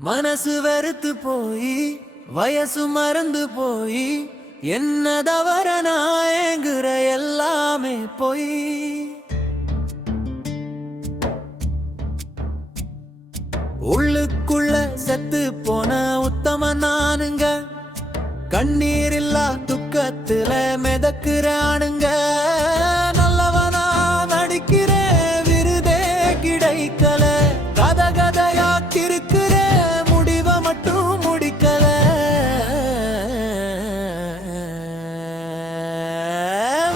மனசு வெறுத்து போய் வயசு மறந்து போய் என்ன தவற நான் ஏங்குற எல்லாமே போய் உள்ளுக்குள்ள செத்து போன உத்தம நானுங்க கண்ணீர் இல்லா துக்கத்துல மிதக்குறானுங்க நல்லவனா நடிக்கிற விருதே கிடைக்கல கத கதையாக்கிருக்கிற முடிவ மட்டும் முடிக்கல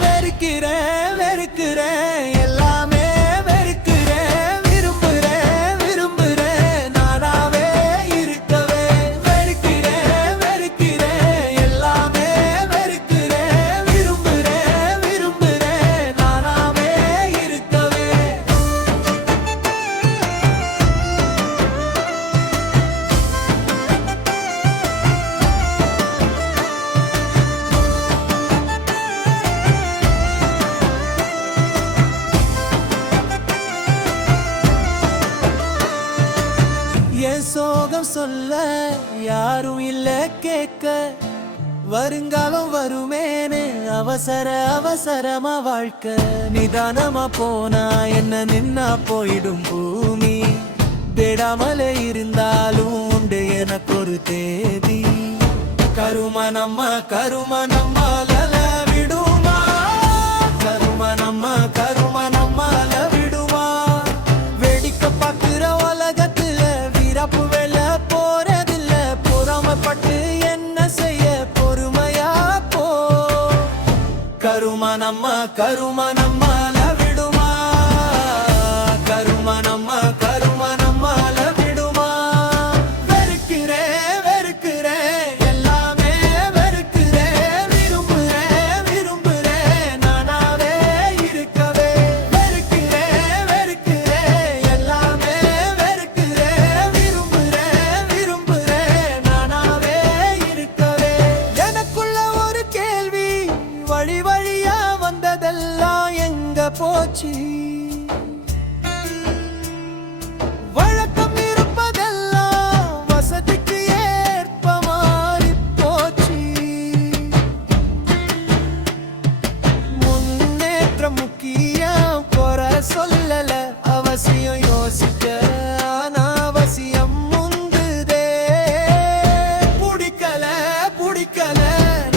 வெறுக்கிறேன் வெறுக்கிறேன் எல்லாமே வெறுக்கிறேன் விரும்புறேன் விரும்புறேன் நானாவே இருக்கவே வெறுக்கிறேன் வெறுக்கிறேன் எல்லாமே வெறுக்கிறேன் விரும்புறேன் விரும்புறேன் நானாவே இருக்கவே என் சோகம் சொல்ல யாரும் இல்ல கேட்க வருங்காலம் வருமேனு அவசர அவசரமா வாழ்க்கை நிதானமா போனா என்ன நின்னா போயிடும் பூமி தேடாமலே இருந்தாலும் உண்டு எனக்கு ஒரு தேதி கரும நம்மால விடுமா கரும நம்மால விடுமா வேடிக்கை பார்க்கிற உலகத்துல வீரப்பு வேல போறதில்ல பொறாமப்பட்டு என்ன செய்ய பொறுமையா போ கரும நம்மால விடுமா கரும நம்மால விடுமா வெறுக்கிறேன் வெறுக்கிறேன் எல்லாமே வெறுக்கிறேன் விரும்புறேன் விரும்புறேன் நானாவே இருக்கவே வெறுக்கிறேன் வெறுக்கிறேன் எல்லாமே வெறுக்கிறேன் விரும்புறேன் விரும்புறேன் நானாவே இருக்கவே எனக்குள்ள ஒரு கேள்வி வழி வழியா வந்ததெல்லாம் எங்க போச்சு வழக்கம் இருப்பதெல்லாம் வசதிக்கு ஏற்ப மாறி போச்சு முன்னேற்றம் முக்கியம் குறை சொல்லல அவசியம் யோசிக்க அனாவசியம் முந்துதே பிடிக்கல பிடிக்கல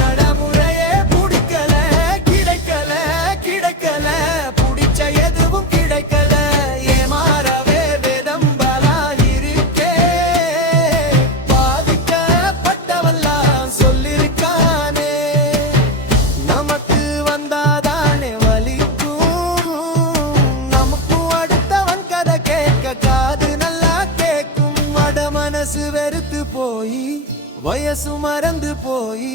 நடைமுறையே பிடிக்கல கிடைக்கல கிடைக்கல பிடிச்ச எதுவும் கிடைக்கல ஏமாறவே விதம்பலா இருக்கே பாதிக்கப்பட்டவெல்லாம் சொல்லிருக்கானே நமக்கு வந்தாதானே வலிக்கும் நமக்கும் அடுத்தவன் கதை கேட்க காது நல்லா கேட்கும் அட மனசு வெறுத்து போய் வயசு மறந்து போய்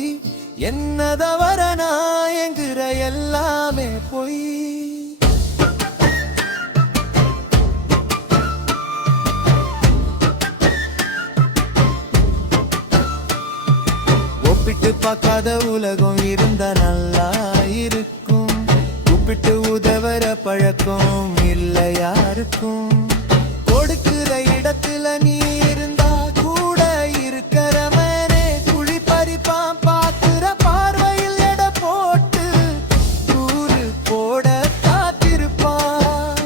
என்ன தவற நான் என்கிற எல்லாமே போய் ஒப்பிட்டு பார்க்காத உலகம் இருந்தா நல்லா இருக்கும் கூப்பிட்டு உதவற பழக்கம் இல்லை யாருக்கும் கொடுக்கிற இடத்துல நீ இருந்தா கூட இருக்கிறவனே குழி பறிப்பான் பார்க்கிற பார்வையில் எடை போட்டு தூரு போட காத்திருப்பான்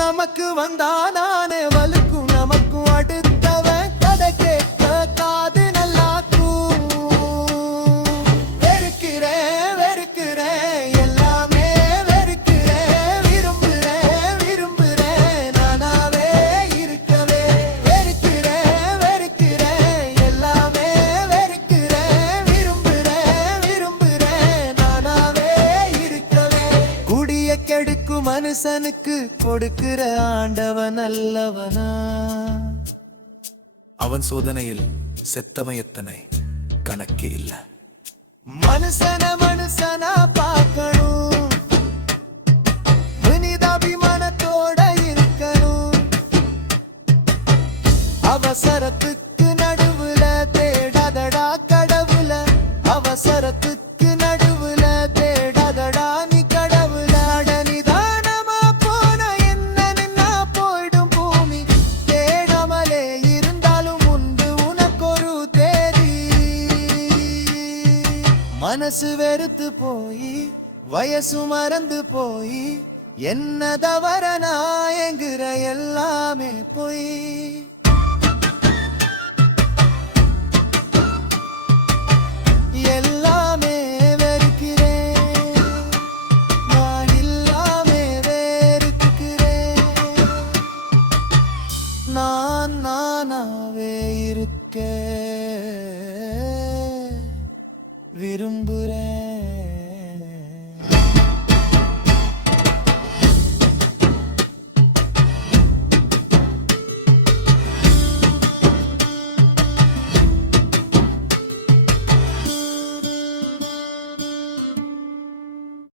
நமக்கு வந்தா நானே வலுக்கும் நமக்கும் அடுத்தவன் கதை கேட்க காது நல்லாக்கும் வெறுக்கிறேன் வெறுக்கிறேன் எல்லாமே வெறுக்கிறேன் விரும்புறேன் விரும்புறேன் நானாவே இருக்கவே வெறுக்கிறேன் வெறுக்கிறேன் எல்லாமே வெறுக்கிறேன் விரும்புறேன் விரும்புறேன் நானாவே இருக்கவே குடிய கெடுக்கும் மனுஷனுக்கு கொடுக்கிற ஆண்டவன் அல்லவனா அவன் சோதனையில் செத்தவன் எத்தனை கணக்கே இல்ல மனுஷனா பார்க்கணும் மனிதாபிமானத்தோட இருக்கணும் அவசரத்துக்கு நடுவுல தேடாதடா கடவுள அவசரத்துக்கு நடுவுல தேடாதடா நீ கடவுள நிதானமா போன என்ன நின்னா போயிடும் பூமி தேடாமலே மனசு வெறுத்து போய் வயசு மறந்து போய் என்ன தவற நான் என்கிற எல்லாமே பொய்